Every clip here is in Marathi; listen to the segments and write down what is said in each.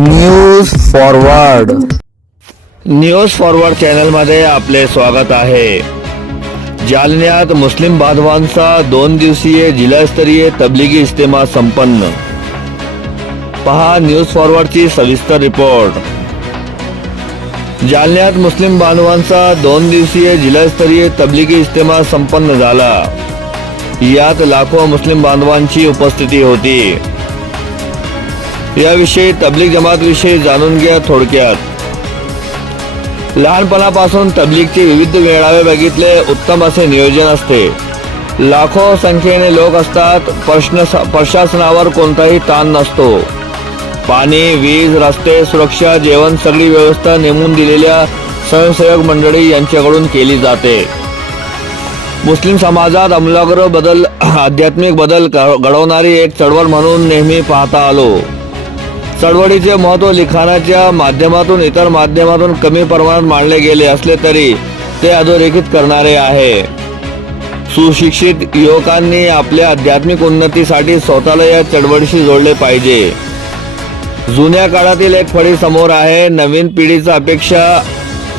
न्यूज फॉरवर्ड न्यूज फॉरवर्ड चॅनलमध्ये आपले स्वागत आहे. जालन्यात मुस्लिम बांधवांचा दोन दिवसीय जिल्हास्तरीय तबलिगी इस्तेमा संपन्न. पहा न्यूज फॉरवर्डची सविस्तर रिपोर्ट. जालन्यात मुस्लिम बांधवांचा दोन दिवसीय जिल्हास्तरीय तबलिगी इस्तेमा संपन्न झाला. यात लाखो मुस्लिम बांधवांची उपस्थिती होती. याविषयी तबलीग जमातविषयी जाणून घ्या थोडक्यात. लहानपणापासून तबलीगचे विविध मेळावे बघितले उत्तम असे नियोजन असते. लाखो संख्येने लोक असतात प्रश्न प्रशासनावर कोणताही ताण नसतो. पाणी वीज रस्ते सुरक्षा जेवण सगळी व्यवस्था नेमून दिलेल्या स्वयंसेवक मंडळी यांच्याकडून केली जाते. मुस्लिम समाजात अमलाग्र बदल आध्यात्मिक बदल घडवणारी एक चळवळ म्हणून नेहमी पाहता आलो. चळवळीचे महत्त्व लिखाणाच्या माध्यमातून इतर माध्यमातून कमी प्रमाणात मांडले गेले असले तरी ते अधोरेखित करणारे आहे. सुशिक्षित युवकांनी आपल्या आध्यात्मिक उन्नतीसाठी स्वतःला या चळवळीशी जोडले पाहिजे. जुन्या काळातील एक फळी समोर आहे. नवीन पिढीचा अपेक्षा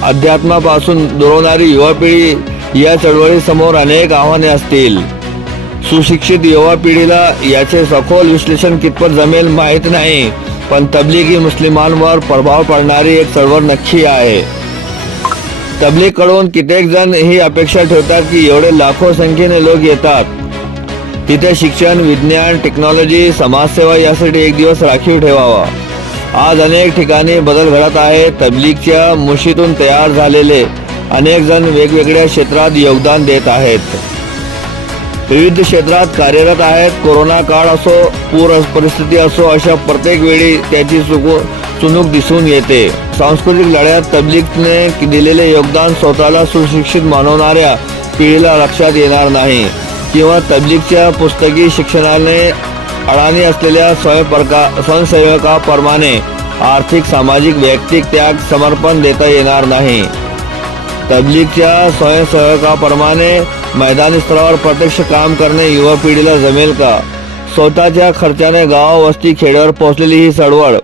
अध्यात्मापासून दुरवणारी युवा पिढी या चळवळीसमोर अनेक आव्हाने असतील. सुशिक्षित युवा पिढीला याचे सखोल विश्लेषण कितपत जमेल माहीत नाही. पण तबलिगी मुस्लिमांवर प्रभाव पडणारी एक चळवळ नक्की आहे. तबलीगकडून कित्येक जण ही अपेक्षा ठेवतात की एवढे लाखो संख्येने लोक येतात. तिथे शिक्षण विज्ञान टेक्नॉलॉजी समाजसेवा यासाठी एक दिवस राखीव ठेवावा. आज अनेक ठिकाणी बदल घडत आहे. तबलीगच्या मुशीतून तयार झालेले अनेक जण वेगवेगळ्या क्षेत्रात योगदान देत आहेत. विविध क्षेत्रात कार्यरत आहेत. कोरोना काळ असो पूर परिस्थिती असो अशा प्रत्येक वेळी त्याची चुकू चुनूक दिसून येते. सांस्कृतिक लढ्यात तबलीगने दिलेले योगदान स्वतःला सुशिक्षित मानवणाऱ्या पिढीला लक्षात येणार नाही. किंवा तबलीगच्या पुस्तकी शिक्षणाने अडाणी असलेल्या स्वयंप्रका स्वयंसेवकाप्रमाणे आर्थिक सामाजिक वैयक्तिक त्याग समर्पण देता येणार नाही. तबलीगच्या स्वयंसेवकाप्रमाणे मैदानी स्तरावर प्रत्यक्ष काम करणे युवा पिढीला जमेल का? स्वतःच्या खर्चाने गाव वस्ती खेड्यावर पोहोचलेली ही चळवळ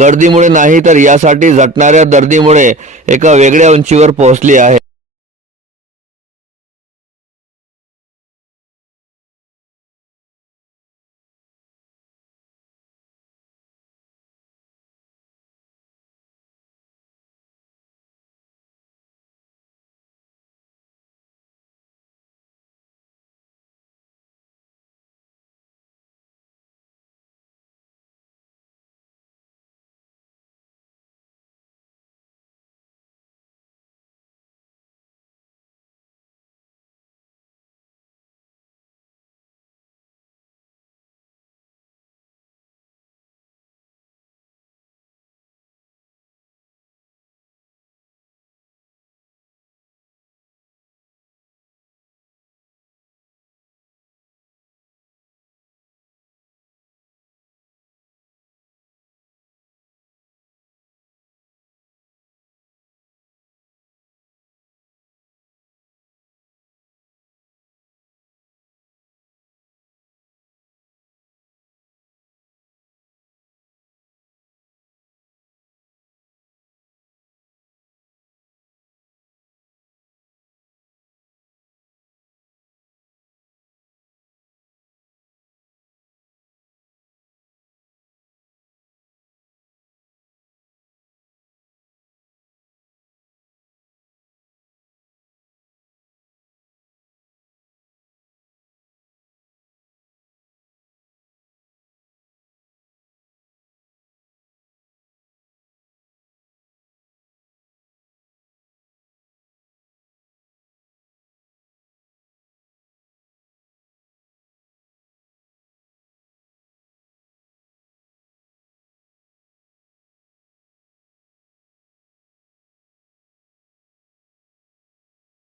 गर्दीमुळे नाही तर यासाठी झटणाऱ्या दर्दीमुळे एका वेगळ्या उंचीवर पोहोचली आहे.